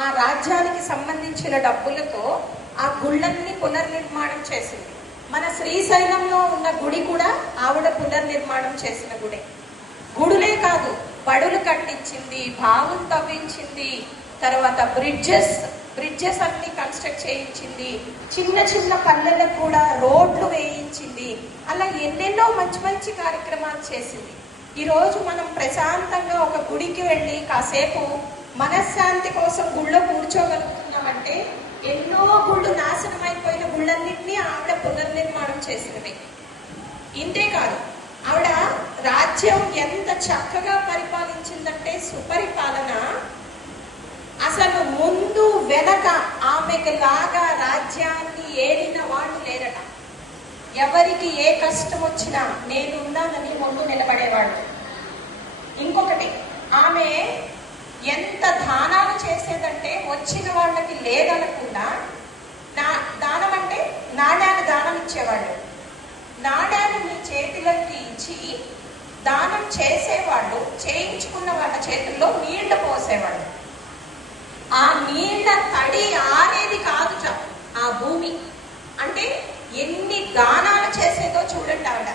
ఆ రాజ్యానికి సంబంధించిన డబ్బులతో ఆ గుళ్ళన్ని పునర్నిర్మాణం చేసింది. మన శ్రీశైలంలో ఉన్న గుడి కూడా ఆవిడ పునర్నిర్మాణం చేసిన గుడే. గుడులే కాదు, బడులు కట్టించింది, బావులు తవ్వించింది, తర్వాత బ్రిడ్జెస్ అన్ని కన్స్ట్రక్ట్ చేయించింది, చిన్న చిన్న పల్లెలకు కూడా రోడ్లు వేయించింది. అలా ఎన్నెన్నో మంచి మంచి కార్యక్రమాలు చేసింది. ఈరోజు మనం ప్రశాంతంగా ఒక గుడికి వెళ్ళి కాసేపు మనశ్శాంతి కోసం గుళ్ళో కూర్చోగలుగుతున్నామంటే ఎన్నో గుళ్ళు నాశనం అయిపోయిన గుళ్ళన్నింటినీ ఆవిడ పునర్నిర్మాణం చేసినవి. ఇంతే కాదు, ఆవిడ రాజ్యం ఎంత చక్కగా పరిపాలించిందంటే సుపరిపాలన. అసలు ముందు వెనక ఆమెకు లాగా రాజ్యాన్ని ఏలిన వాళ్ళు లేరట. ఎవరికి ఏ కష్టం వచ్చినా నేనున్నానని ముందు నిలబడేవాళ్ళు. ఇంకొకటి, ఆమె ఎంత దానాలు చేసేదంటే వచ్చిన వాళ్ళకి లేదనకుండా దానం అంటే నాణ్యాలు దానం ఇచ్చేవాళ్ళు. నాణ్యాలు మీ చేతులకి ఇచ్చి దానం చేసేవాళ్ళు చేయించుకున్న వాళ్ళ చేతుల్లో నీళ్లు పోసేవాళ్ళు. ఆ నీళ్ల తడి ఆరేది కాదు ఆ భూమి. అంటే ఎన్ని దానాలు చేసేదో చూడండి ఆవిడ.